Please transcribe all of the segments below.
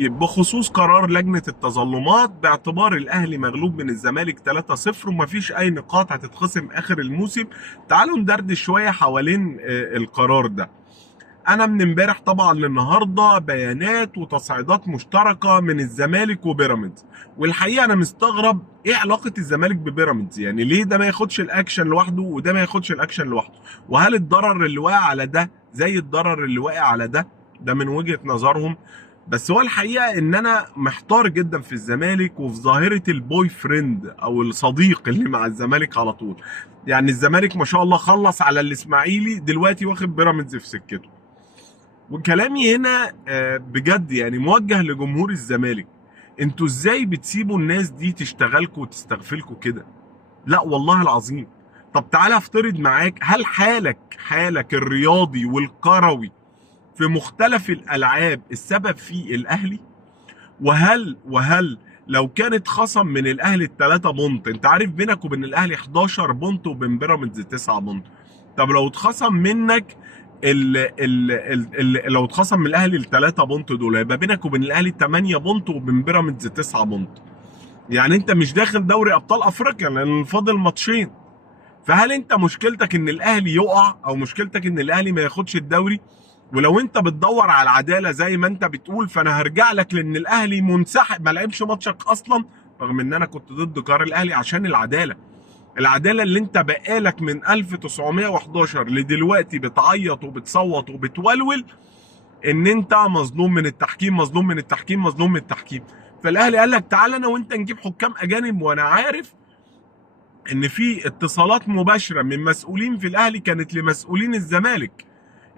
بخصوص قرار لجنة التظلمات باعتبار الأهلي مغلوب من الزمالك 3-0 ومفيش أي نقاط هتتخصم آخر الموسم. تعالوا ندردش شوية حوالين القرار ده. أنا من امبارح طبعا للنهاردة بيانات وتصعيدات مشتركة من الزمالك وبيراميدز، والحقيقة أنا مستغرب إيه علاقة الزمالك ببيراميدز؟ يعني ليه ده ما ياخدش الأكشن لوحده وده ما ياخدش الأكشن لوحده؟ وهل الضرر اللي واقع على ده زي الضرر اللي واقع على ده؟ ده من وجهة نظرهم. بس هو الحقيقه ان انا محتار جدا في الزمالك وفي ظاهره البوي فريند او الصديق اللي مع الزمالك على طول. يعني الزمالك ما شاء الله خلص على الاسماعيلي، دلوقتي واخد بيراميدز في سكته. وكلامي هنا بجد يعني موجه لجمهور الزمالك. انتوا ازاي بتسيبوا الناس دي تشتغلكوا وتستغفلكوا كده؟ لا والله العظيم. طب تعالى افترض معاك، هل حالك الرياضي والكروي في مختلف الالعاب السبب فيه الاهلي؟ وهل لو كانت خصم من الاهلي الثلاثة بونت، انت عارف بينك وبين الاهلي 11 بونت وبين بيراميدز 9 بونت. طب لو اتخصم منك لو اتخصم من الاهلي الثلاثة بونت دول، يبقى بينك وبين الاهلي 8 بونت وبين بيراميدز 9 بونت. يعني انت مش داخل دوري ابطال افريقيا لان فاضل ماتشين. فهل انت مشكلتك ان الاهلي يقع او مشكلتك ان الاهلي ما ياخدش الدوري؟ ولو انت بتدور على العداله زي ما انت بتقول، فانا هرجع لك لان الاهلي منسحب، ما لعبش ماتشك اصلا، رغم ان انا كنت ضد قرار الاهلي عشان العداله اللي انت بقالك من 1911 لدلوقتي بتعيط وبتصوت وبتولول ان انت مظلوم من التحكيم، مظلوم من التحكيم، مظلوم من التحكيم. فالاهلي قال لك تعالى انا وانت نجيب حكام اجانب، وانا عارف ان في اتصالات مباشره من مسؤولين في الاهلي كانت لمسؤولين الزمالك،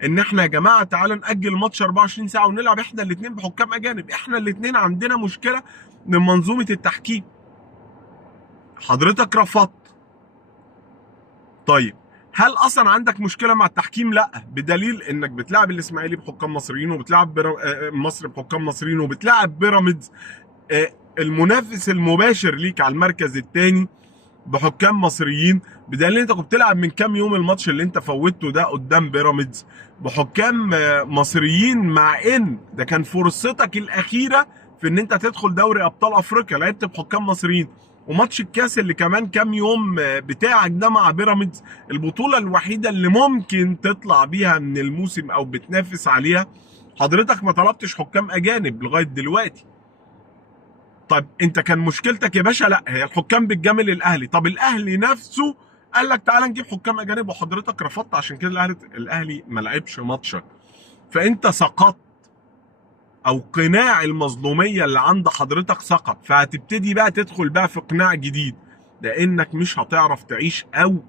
ان احنا يا جماعه تعالوا ناجل ماتش 24 ساعه ونلعب احنا الاثنين بحكام اجانب، احنا الاثنين عندنا مشكله من منظومه التحكيم. حضرتك رفضت. طيب هل اصلا عندك مشكله مع التحكيم؟ لا، بدليل انك بتلعب الاسماعيلي بحكام مصريين، وبتلعب مصر بحكام مصريين، وبتلعب بيراميدز المنافس المباشر ليك على المركز الثاني بحكام مصريين، بدليل انت كنت بتلعب من كام يوم الماتش اللي انت فوتته ده قدام بيراميدز بحكام مصريين، مع ان ده كان فرصتك الاخيره في ان انت تدخل دوري ابطال افريقيا، لعبت بحكام مصريين. وماتش الكاس اللي كمان كام يوم بتاعك ده مع بيراميدز، البطوله الوحيده اللي ممكن تطلع بيها من الموسم او بتنافس عليها، حضرتك ما طلبتش حكام اجانب لغايه دلوقتي. طب انت كان مشكلتك يا باشا لا هي الحكام بتجامل الاهلي، طب الاهلي نفسه قال لك تعالى نجيب حكام اجانب وحضرتك رفضت، عشان كده الاهلي ما لعبش ماتشك. فانت سقطت، او قناع المظلوميه اللي عند حضرتك سقط، فهتبتدي بقى تدخل بقى في قناع جديد، لانك مش هتعرف تعيش، او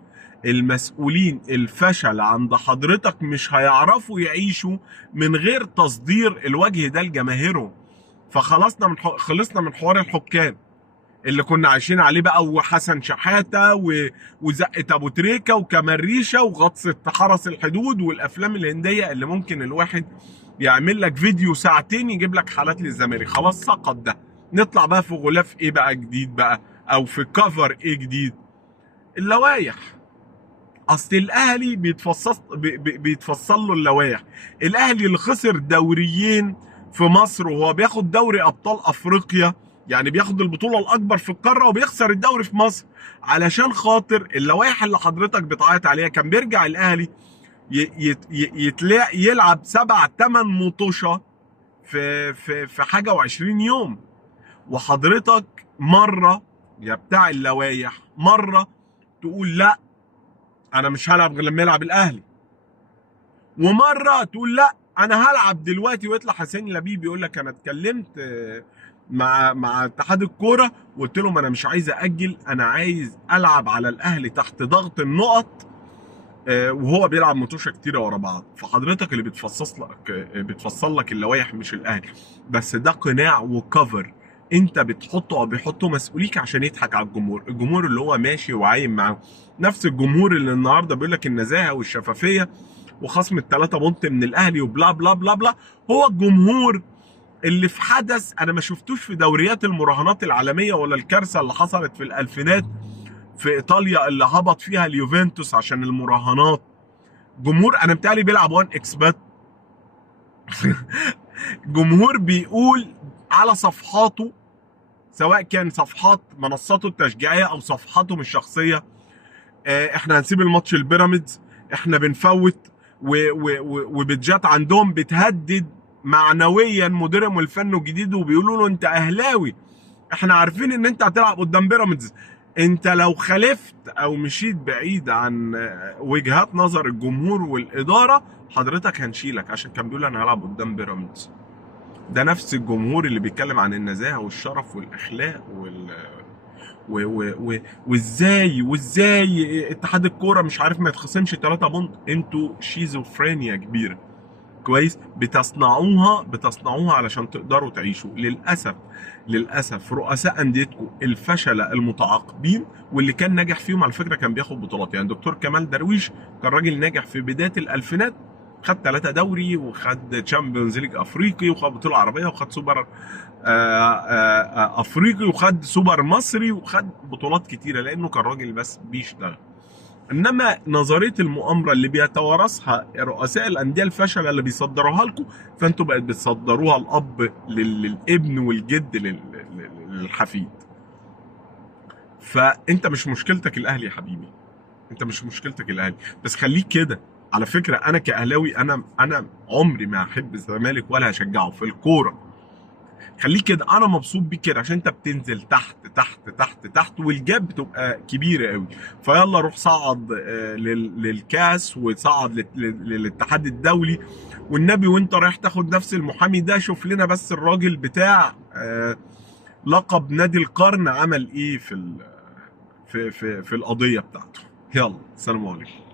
المسؤولين الفشل عند حضرتك مش هيعرفوا يعيشوا من غير تصدير الوجه ده لجماهيرهم. خلصنا من حوار الحكام اللي كنا عايشين عليه بقى، وحسن شحاته وزقه ابو تريكه وكمال ريشه وغطس حرس الحدود والافلام الهنديه اللي ممكن الواحد يعمل لك فيديو ساعتين يجيب لك حالات للزمالك. خلاص سقط ده. نطلع بقى في غلاف ايه بقى جديد بقى، او في كفر ايه جديد؟ اللوائح. اصل الاهلي بيتفصل له اللوائح. الاهلي اللي خسر دوريين في مصر وهو بياخد دوري ابطال افريقيا، يعني بياخد البطوله الاكبر في القاره وبيخسر الدوري في مصر، علشان خاطر اللوائح اللي حضرتك بتعيط عليها. كان بيرجع الاهلي يلعب 7 8 مطوشه في حاجه و20 يوم، وحضرتك مره يا بتاع اللوائح مره تقول لا انا مش هلعب غير لما يلعب الاهلي، ومره تقول لا انا هلعب دلوقتي، ويطلع حسين لبيب يقول لك انا اتكلمت مع اتحاد الكوره وقلت لهم انا مش عايز اجل، انا عايز العب على الاهلي تحت ضغط النقط، وهو بيلعب ماتشات كتيره ورا بعض. فحضرتك اللي بتفصل لك اللوائح مش الاهلي. بس ده قناع وكفر انت بتحطه او بيحطه مسؤوليك عشان يضحك على الجمهور اللي هو ماشي وعايم معاه، نفس الجمهور اللي النهارده بيقول لك النزاهه والشفافيه وخصم الثلاثه بونت من الاهلي وبلا بلا بلا بلا، هو الجمهور اللي في حدث انا ما شفتوش في دوريات المراهنات العالميه، ولا الكارثه اللي حصلت في الالفينات في ايطاليا اللي هبط فيها اليوفنتوس عشان المراهنات. جمهور انا بتاعي بيلعب 1 اكس بات جمهور بيقول على صفحاته، سواء كان صفحات منصاته التشجيعيه او صفحاتهم الشخصيه، احنا هنسيب الماتش البيراميدز، احنا بنفوت، وبتجات عندهم بتهدد معنويا مديرهم الفني الجديد، وبيقولوا له انت اهلاوي، احنا عارفين ان انت هتلعب قدام بيراميدز، انت لو خالفت او مشيت بعيد عن وجهات نظر الجمهور والاداره حضرتك هنشيلك، عشان كان بيقول انا هلعب قدام بيراميدز. ده نفس الجمهور اللي بيتكلم عن النزاهه والشرف والاخلاق وازاي اتحاد الكوره مش عارف ما يتخصمش 3 بونت. انتوا شيزوفرينيا كبيره، كويس، بتصنعوها علشان تقدروا تعيشوا. للاسف رؤساء انديتكم الفشله المتعاقبين واللي كان ناجح فيهم على فكره كان بياخد بطولات. يعني دكتور كمال درويش كان راجل ناجح في بدايه الالفينات، خد 3 دوري وخد تشامبيونز ليج افريقي وخد بطوله عربيه وخد سوبر افريقي وخد سوبر مصري وخد بطولات كتيره لانه كان راجل بس بيشتغل. انما نظريه المؤامره اللي بيتوارثها رؤساء الانديه الفشله اللي بيصدروها لكم، فانتوا بقت بتصدروها الاب للابن والجد للحفيد. فانت مش مشكلتك الاهلي يا حبيبي، انت مش مشكلتك الاهلي، بس خليك كده. على فكره انا كاهلاوي انا عمري ما هحب الزمالك ولا هشجعه في الكوره. خليك كده، انا مبسوط بيك كده عشان انت بتنزل تحت تحت تحت تحت والجاب بتبقى كبيره قوي. فيلا روح صعد للكاس وصعد للاتحاد الدولي، والنبي وانت رايح تاخد نفس المحامي ده شوف لنا بس الراجل بتاع لقب نادي القرن عمل ايه في القضيه بتاعته. يلا سلام عليكم.